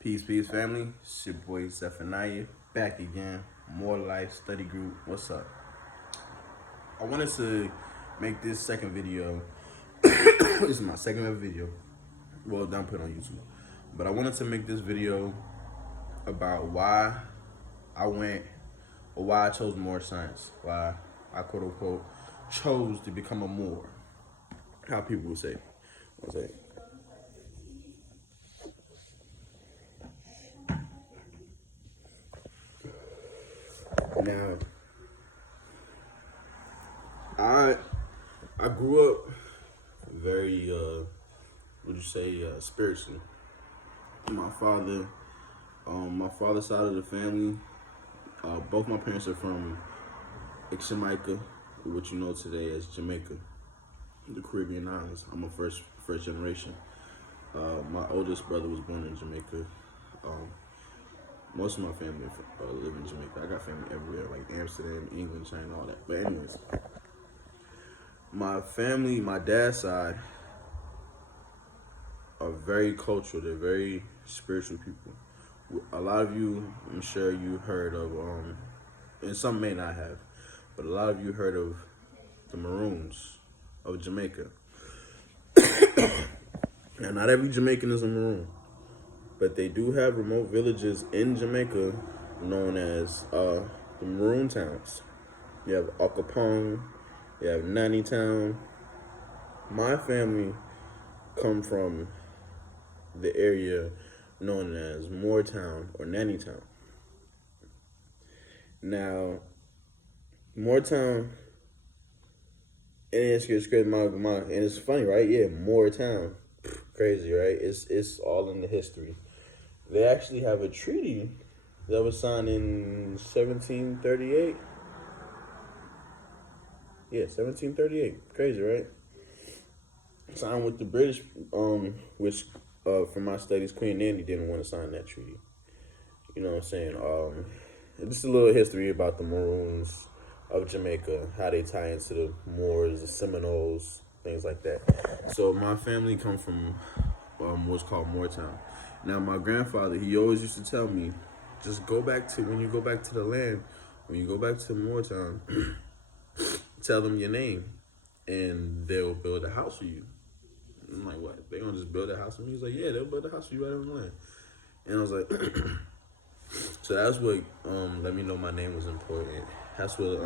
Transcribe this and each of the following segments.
Peace, peace, family. It's your boy Zephaniah back again. More Life Study Group. What's up? I wanted to make this second video. This is my second ever video. Well, don't put it on YouTube. But I wanted to make this video about why I went or why I chose Muurish Science. Why I quote unquote chose to become a Moor. How people would say. Now, I grew up very spiritually. My father's side of the family, both my parents are from Jamaica, what you know today as Jamaica, the Caribbean islands. I'm a first generation. My oldest brother was born in Jamaica. Most of my family live in Jamaica. I got family everywhere, like Amsterdam, England, China, all that. But anyways, my family, my dad's side, are very cultural. They're very spiritual people. A lot of you, I'm sure you heard of, and some may not have, but a lot of you heard of the Maroons of Jamaica. Now, not every Jamaican is a Maroon, but they do have remote villages in Jamaica known as the Maroon Towns. You have Okapong, you have Nanny Town. My family come from the area known as Moortown or Nanny Town. Now, Moortown, and it's crazy. And it's funny, right? Yeah, Moortown, crazy, right? It's all in the history. They actually have a treaty that was signed in 1738. Yeah, 1738. Crazy, right? Signed with the British, which for my studies, Queen Anne didn't want to sign that treaty. You know what I'm saying? Just a little history about the Maroons of Jamaica, how they tie into the Moors, the Seminoles, things like that. So my family come from what's called Moortown. Now my grandfather, he always used to tell me, just when you go back to the land, when you go back to Moortown, tell them your name, and they'll build a house for you. I'm like, what? They gonna just build a house for me? He's like, yeah, they'll build a house for you right on the land. And I was like, so that's what let me know my name was important. That's what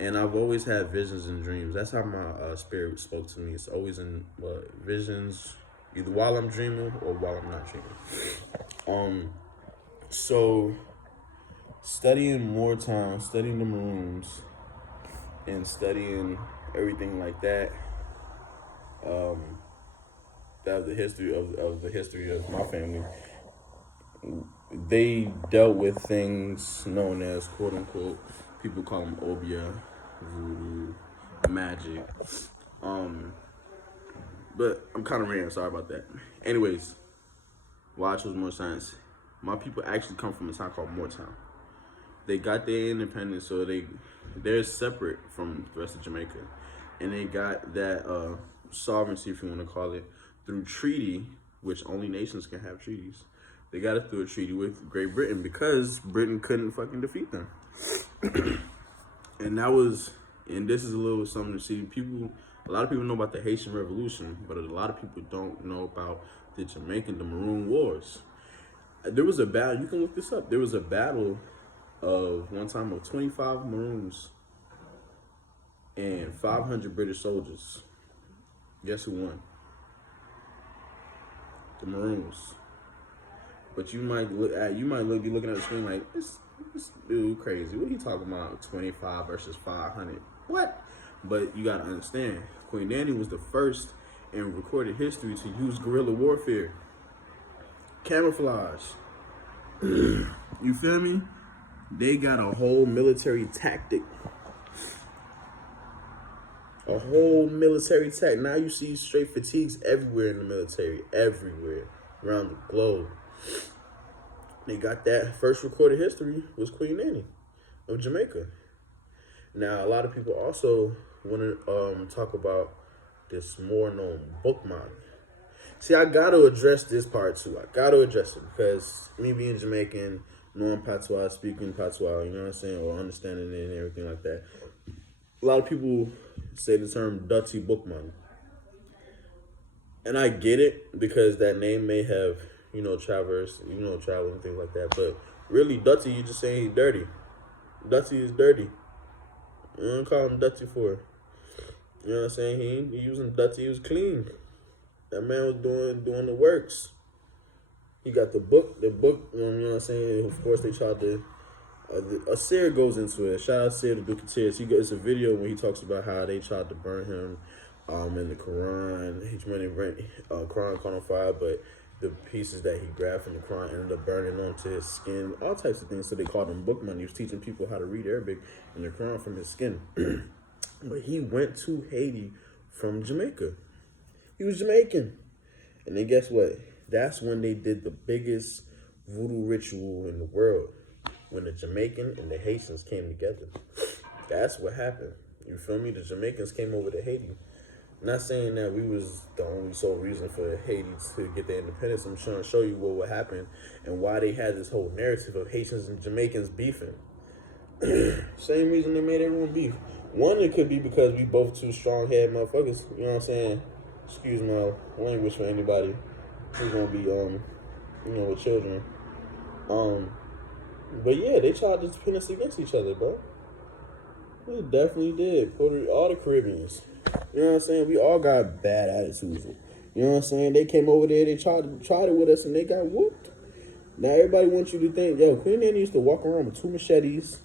and I've always had visions and dreams. That's how my spirit spoke to me. It's always in visions, either while I'm dreaming or while I'm not dreaming. So studying Moortown, studying the Maroons, and studying everything like that. That was the history of my family. They dealt with things known as quote unquote, people call them obia, voodoo, magic. But I'm kind of random. Sorry about that. Anyways, why I chose Muurish Science? My people actually come from a town called Moortown. They got their independence, so they're separate from the rest of Jamaica, and they got that sovereignty, if you want to call it, through treaty, which only nations can have treaties. They got it through a treaty with Great Britain because Britain couldn't fucking defeat them. And this is a little something to see. A lot of people know about the Haitian Revolution, but a lot of people don't know about the Maroon Wars. There was a battle, you can look this up. There was a battle of one time of 25 Maroons and 500 British soldiers. Guess who won? The Maroons. But you might be looking at the screen like, this dude crazy. What are you talking about? 25 versus 500. What? But you gotta understand, Queen Anne was the first in recorded history to use guerrilla warfare. Camouflage. You feel me? They got a whole military tactic. Now you see straight fatigues everywhere in the military. Everywhere. Around the globe. They got that first recorded history was Queen Anne of Jamaica. Now, a lot of people also want to talk about this more known bookmark. See, I gotta address this part too. I gotta address it because me being Jamaican, knowing patois, speaking patois, you know what I'm saying, or understanding it and everything like that. A lot of people say the term Dutty Bookman. And I get it because that name may have, traversed, travel and things like that. But really, Dutty, you just saying he's dirty. Dutty is dirty. You don't call him Dutty for. You know what I'm saying? He wasn't Dutty, he was clean. That man was doing the works. He got the book, you know what I'm saying? Of course, they tried to. Asir goes into it. Shout out to Asir the Duke of Tears. It's a video when he talks about how they tried to burn him in the Quran. Quran caught on fire, but the pieces that he grabbed from the Quran ended up burning onto his skin. All types of things. So they called him bookman. He was teaching people how to read Arabic in the Quran from his skin. But he went to Haiti from Jamaica. He was Jamaican. And then guess what? That's when they did the biggest voodoo ritual in the world. When the Jamaican and the Haitians came together. That's what happened. You feel me? The Jamaicans came over to Haiti. Not saying that we was the only sole reason for Haiti to get their independence. I'm trying to show you what happened and why they had this whole narrative of Haitians and Jamaicans beefing. Same reason they made everyone beef. One, it could be because we both two strong-head motherfuckers. You know what I'm saying? Excuse my language for anybody who's gonna be with children. But yeah, they tried to pin us against each other, bro. They definitely did. All the Caribbeans. You know what I'm saying? We all got bad attitudes. You know what I'm saying? They came over there, they tried it with us, and they got whooped. Now everybody wants you to think, yo, Queen Anne used to walk around with 2 machetes.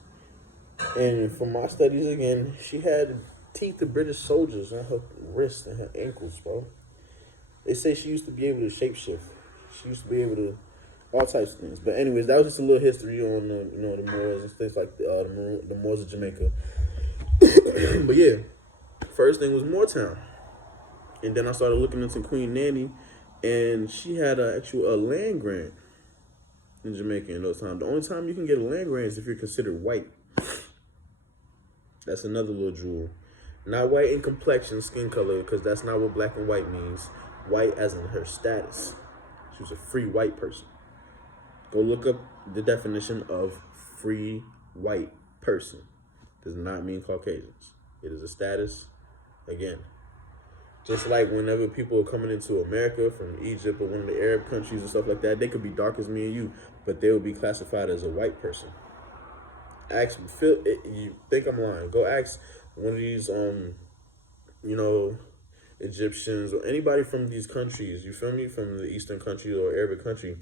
And from my studies again, she had teeth of British soldiers on her wrists and her ankles, bro. They say she used to be able to shapeshift. She used to be able to all types of things. But anyways, that was just a little history on the Moors and things like the Moors of Jamaica. But yeah, first thing was Moortown, and then I started looking into Queen Nanny, and she had a land grant in Jamaica in those times. The only time you can get a land grant is if you're considered white. That's another little jewel. Not white in complexion, skin color, because that's not what black and white means. White as in her status. She was a free white person. Go look up the definition of free white person. Does not mean Caucasians. It is a status. Again, just like whenever people are coming into America from Egypt or one of the Arab countries and stuff like that, they could be dark as me and you, but they will be classified as a white person. Ask Phil. You think I'm lying? Go ask one of these, Egyptians or anybody from these countries. You feel me? From the Eastern country or Arabic country.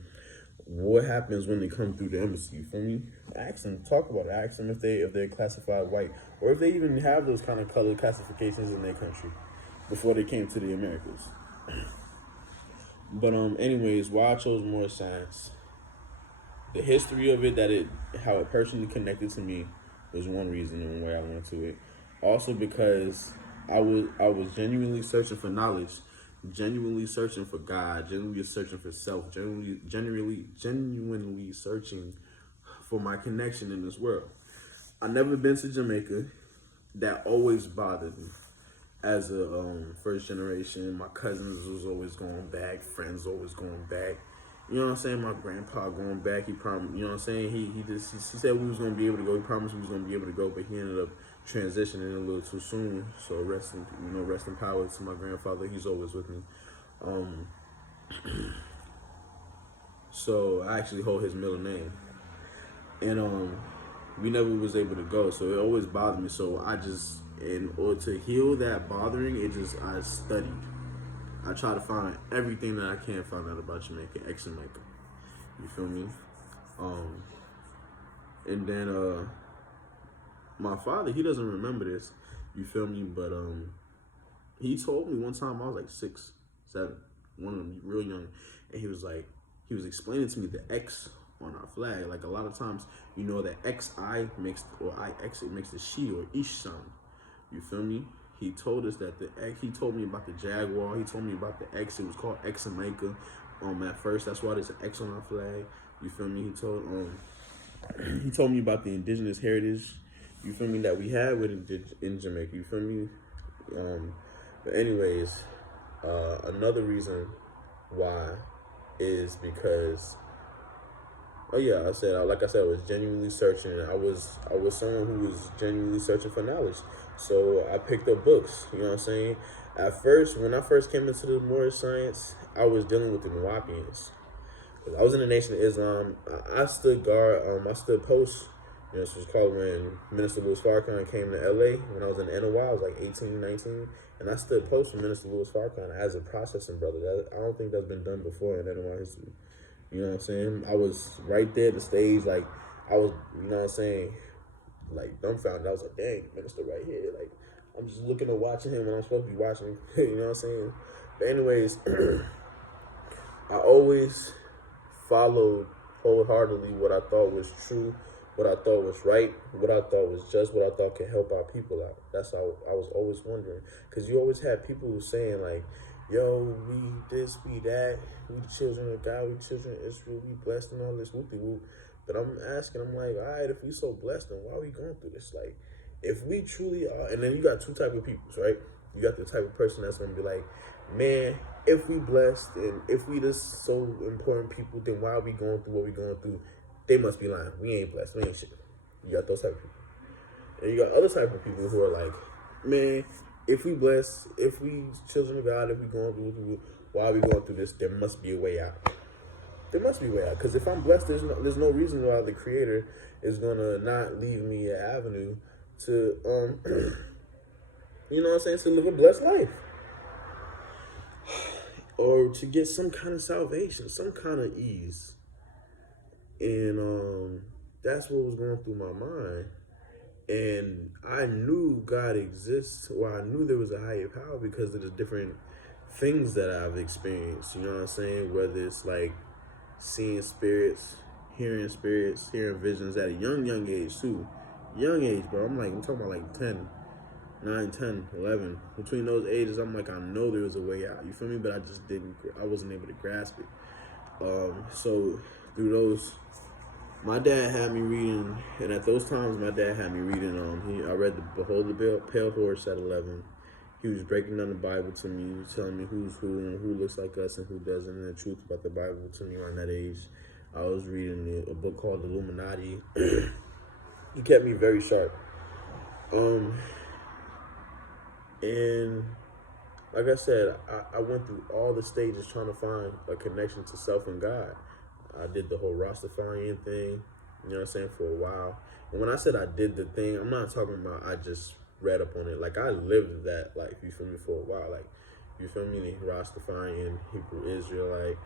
What happens when they come through the embassy? You feel me? Ask them. Talk about it. Ask them if they're classified white or if they even have those kind of color classifications in their country before they came to the Americas. But anyways, why I chose Muurish Science. The history of it, how it personally connected to me was one reason and one way I went to it. Also because I was genuinely searching for knowledge, genuinely searching for God, genuinely searching for self, genuinely searching for my connection in this world. I never been to Jamaica. That always bothered me. As a first generation, my cousins was always going back, friends always going back. You know what I'm saying? My grandpa going back. He promised. You know what I'm saying? He said we was gonna be able to go. He promised we was gonna be able to go, but he ended up transitioning a little too soon. So rest in power to my grandfather. He's always with me. So I actually hold his middle name, and we never was able to go. So it always bothered me. So in order to heal that bothering, I studied. I try to find everything that I can find out about Jamaica, ex-Jamaica. You feel me? And then my father, he doesn't remember this. You feel me? But he told me one time I was like 6, 7, one of them real young, and he was explaining to me the X on our flag. Like a lot of times, that XI makes or IX it makes the she or ish sound. You feel me? He told us that he told me about the Jaguar. He told me about the X. It was called X-Jamaica at first. That's why there's an X on our flag. You feel me? He told me about the indigenous heritage. You feel me? That we had in Jamaica. You feel me? But anyways, another reason Why? Is because, oh yeah, like I said, I was genuinely searching. I was someone who was genuinely searching for knowledge. So I picked up books. You know what I'm saying? At first, when I first came into the Muurish Science, I was dealing with the Nuwapians. I was in the Nation of Islam. I stood guard. I stood post. This was called when Minister Louis Farrakhan came to LA when I was in NOI. I was like 18, 19. And I stood post for Minister Louis Farrakhan as a processing brother. I don't think that's been done before in NOI history. You know what I'm saying? I was right there at the stage, like, I was, you know what I'm saying, like, dumbfounded. I was like, dang, Minister right here. Like, I'm just looking at watching him when I'm supposed to be watching him. You know what I'm saying? But anyways, I always followed wholeheartedly what I thought was true, what I thought was right, what I thought was just, what I thought could help our people out. That's how I was always wondering. Because you always had people who saying, like, yo, we this, we that, we the children of God, we the children of Israel, we blessed and all this whoop-de-whoop. But I'm asking, I'm like, all right, if we so blessed, then why are we going through this? Like, if we truly are, and then you got two type of people, right? You got the type of person that's going to be like, man, if we blessed and if we just so important people, then why are we going through what we going through? They must be lying. We ain't blessed. We ain't shit. You got those type of people. And you got other type of people who are like, man, if we blessed, if we children of God, if we going through, why are we going through this? There must be a way out. There must be a way out. Because if I'm blessed, there's no reason why the Creator is gonna not leave me an avenue to you know what I'm saying, to live a blessed life. Or to get some kind of salvation, some kind of ease. And that's what was going through my mind. And I knew God exists, or I knew there was a higher power because of the different things that I've experienced. You know what I'm saying? Whether it's like seeing spirits, hearing visions at a young age too. Young age, bro. I'm talking about like 10, 9, 10, 11. Between those ages, I'm like, I know there was a way out. You feel me? But I wasn't able to grasp it. So through those, my dad had me reading, and at those times, my dad had me reading. I read the Behold the Pale Horse at 11. He was breaking down the Bible to me. He was telling me who's who and who looks like us and who doesn't, and the truth about the Bible to me around that age. I was reading a book called Illuminati. He kept me very sharp. And like I said, I went through all the stages trying to find a connection to self and God. I did the whole Rastafarian thing, you know what I'm saying, for a while. And when I said I did the thing, I'm not talking about I just read up on it. Like, I lived that life, you feel me, for a while. Like, you feel me, Rastafarian, Hebrew Israelite.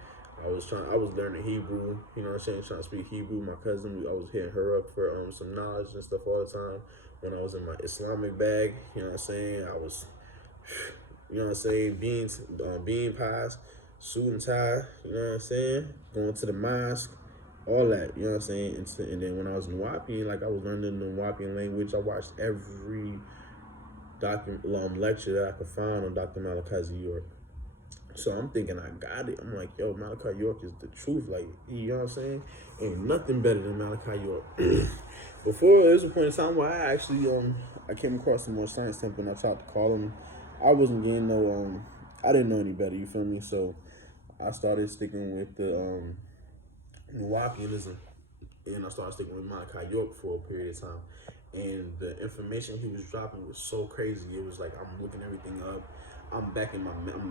I was learning Hebrew, you know what I'm saying, trying to speak Hebrew. My cousin, I was hitting her up for some knowledge and stuff all the time. When I was in my Islamic bag, you know what I'm saying, I was, you know what I'm saying, bean pies, suit and tie, you know what I'm saying, going to the mosque, all that, you know what I'm saying. And then when I was in Nuwapian, like, I was learning the Nuwapian language. I watched every lecture that I could find on Dr. Malachi York. So I'm thinking I got it. I'm like, yo, Malachi York is the truth. Like, you know what I'm saying? Ain't nothing better than Malachi York. Before, there was a point in time where I actually I came across the Muurish Science Temple and I tried to call him. I wasn't getting no I didn't know any better, you feel me? So I started sticking with the Nuwapianism, and I started sticking with Malachi York for a period of time. And the information he was dropping was so crazy. It was like, I'm looking everything up. I'm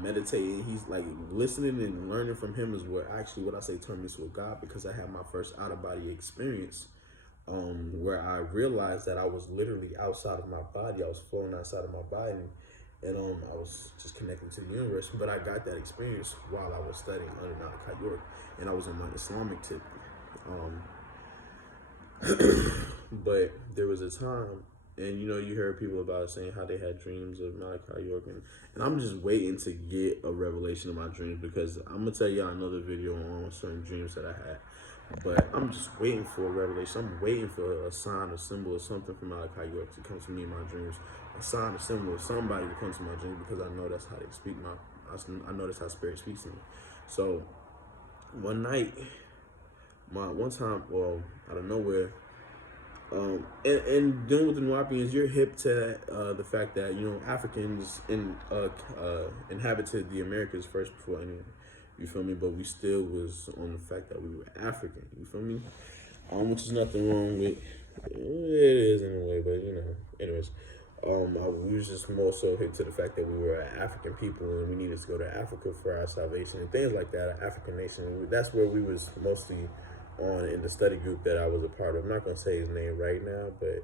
meditating. He's like, listening and learning from him is what I say turned me to a God, because I had my first out of body experience, where I realized that I was literally outside of my body. I was floating outside of my body, and I was just connecting to the universe. But I got that experience while I was studying under Malachi York, and I was in my Islamic tip. But there was a time, and you heard people about saying how they had dreams of Malachi York, and I'm just waiting to get a revelation of my dreams, because I'm gonna tell y'all another video on certain dreams that I had. But I'm just waiting for a revelation. I'm waiting for a sign, a symbol, or something from Malachi York to come to me in my dreams. A sign, a symbol, of somebody to come to my dreams, because I know that's how they speak. I know that's how spirit speaks to me. So one night, one time, well, out of nowhere, and dealing with the Nuwapians, you're hip to the fact that Africans inhabited the Americas first before anyone. You feel me? But we still was on the fact that we were African. You feel me? Which is nothing wrong with. It is in a way, but anyways. We was just more so hit to the fact that we were an African people and we needed to go to Africa for our salvation and things like that. An African nation. That's where we was mostly on in the study group that I was a part of. I'm not gonna say his name right now, but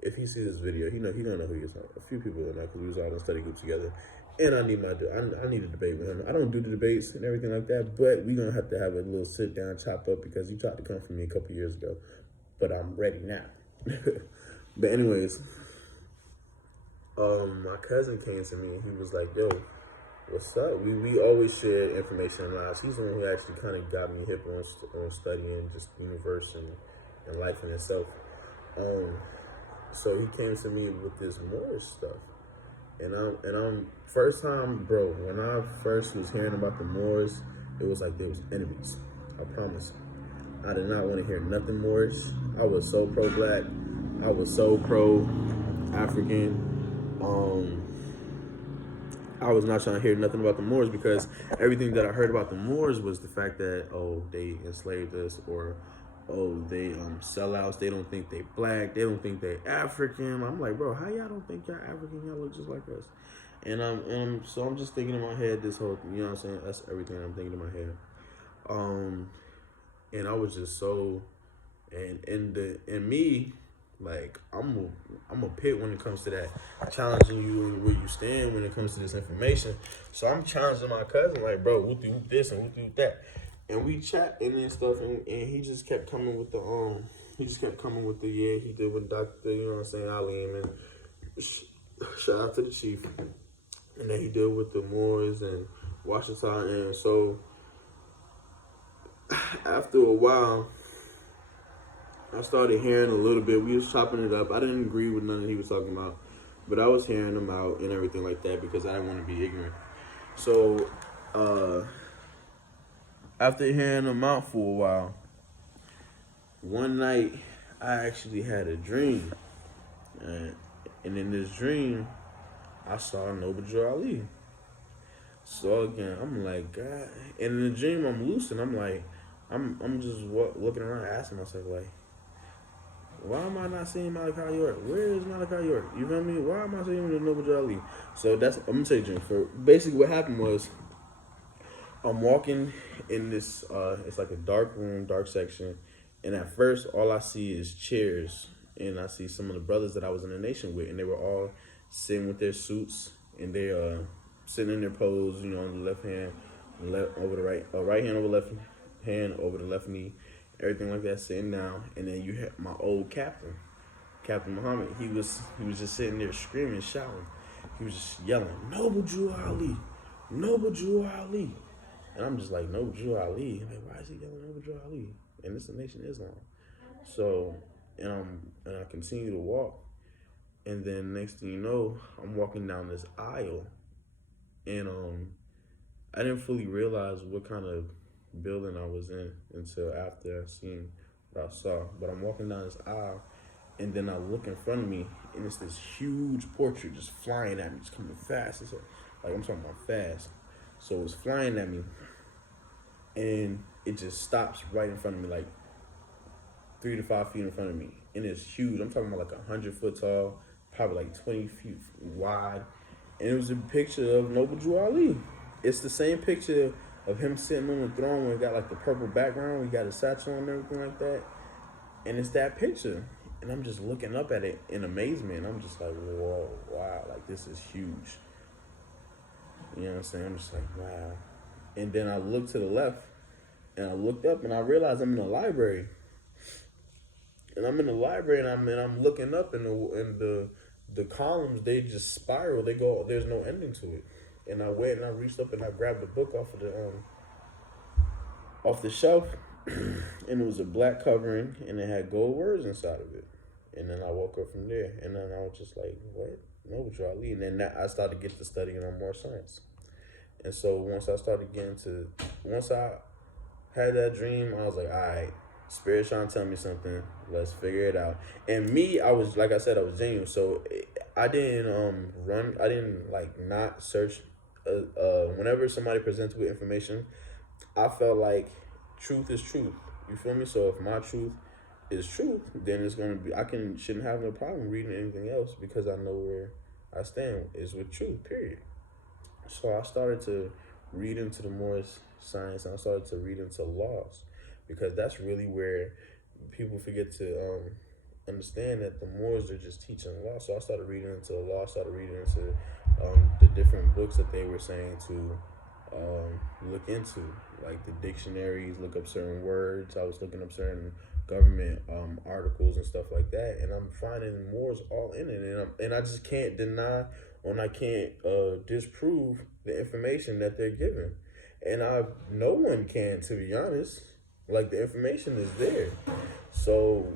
if he sees this video, he gonna know who he is. A few people will know because we was all in study group together. And I need I need a debate with him. I don't do the debates and everything like that, but we gonna have to have a little sit down, chop up because he tried to come for me a couple years ago. But I'm ready now. But anyways, my cousin came to me and he was like, "Yo, what's up?" We always share information in lives. He's the one who actually kind of got me hip on studying just the universe and life in itself. So he came to me with this Moorish stuff. And I'm first time, bro, when I first was hearing about the Moors, it was like they was enemies. I promise. I did not want to hear nothing Moorish. I was so pro-black. I was so pro-African. I was not trying to hear nothing about the Moors because everything that I heard about the Moors was the fact that, oh, they enslaved us, or oh, they sellouts, they don't think they black, they don't think they African. I'm like, bro, how y'all don't think y'all African? Y'all look just like us. So I'm just thinking in my head this whole thing, you know what I'm saying? That's everything I'm thinking in my head. And I was just so, and me, like, I'm a pit when it comes to that, challenging you and where you stand when it comes to this information. So I'm challenging my cousin, like, bro, whoop this and whoop that. And we chat and stuff, and he just kept coming with the yeah, he did with Dr. You know what I'm saying, Alim, and shout out to the chief. And then he did with the Moors and Washington. And so after a while, I started hearing a little bit. We was chopping it up. I didn't agree with none that he was talking about, but I was hearing him out and everything like that because I didn't want to be ignorant. So after hearing him out for a while, one night I actually had a dream, and in this dream, I saw Noble Joe Ali. So again, I'm like, God. And in the dream, I'm lucid. I'm like, I'm just looking around, asking myself, like, why am I not seeing Malachi York? Where is Malachi York? You feel me? Why am I seeing the Noble Joe Ali? So I'm gonna tell you, Jim. Basically, what happened was, I'm walking in this. It's like a dark room, dark section, and at first, all I see is chairs, and I see some of the brothers that I was in the nation with, and they were all sitting with their suits, and they sitting in their pose, you know, on the left hand, over the right hand over left hand over the left knee, everything like that, sitting down. And then you had my old captain, Captain Muhammad. He was just sitting there screaming, shouting. He was just yelling, "Noble Jew Ali, Noble Jew Ali." And I'm just like, "Noble Jew Ali." I'm like, why is he yelling Noble Jew Ali? And this is the Nation of Islam. So, and I continue to walk. And then next thing you know, I'm walking down this aisle. And I didn't fully realize what kind of building I was in until after I seen what I saw. But I'm walking down this aisle, and then I look in front of me, and it's this huge portrait just flying at me, just coming fast. It's like I'm talking about fast. So it's flying at me, and it just stops right in front of me, like 3 to 5 feet in front of me. And it's huge. I'm talking about like 100-foot tall, probably like 20 feet wide. And it was a picture of Noble Drew Ali. It's the same picture of him sitting on the throne where he got like the purple background, he got his satchel and everything like that. And it's that picture. And I'm just looking up at it in amazement. I'm just like, whoa, wow, like this is huge. You know what I'm saying? I'm just like, wow. And then I looked to the left, and I looked up, and I realized I'm in a library. And I'm in the library, and I'm looking up, and the columns, they just spiral. They go. There's no ending to it. And I went and I reached up and I grabbed the book off the shelf, and it was a black covering, and it had gold words inside of it. And then I woke up from there, and then I was just like, what? Noble Drew Ali. And then I started to get to studying on Muurish Science. And so once I had that dream, I was like, all right, Spirit trying to tell me something. Let's figure it out. And me, I was, like I said, I was genuine. So I didn't I didn't like not search whenever somebody presents with information, I felt like truth is truth. You feel me? So if my truth is truth, then it's gonna be, I can shouldn't have no problem reading anything else because I know where I stand is with truth. Period. So I started to read into the Moorish science, and I started to read into laws because that's really where people forget to understand that the Moors are just teaching law. So I started reading into the law, started reading into the different books that they were saying to look into, like the dictionaries, look up certain words. I was looking up certain government articles and stuff like that, and I'm finding Moors all in it, and I just can't deny or I can't disprove the information that they're giving, and no one can, to be honest. Like the information is there, so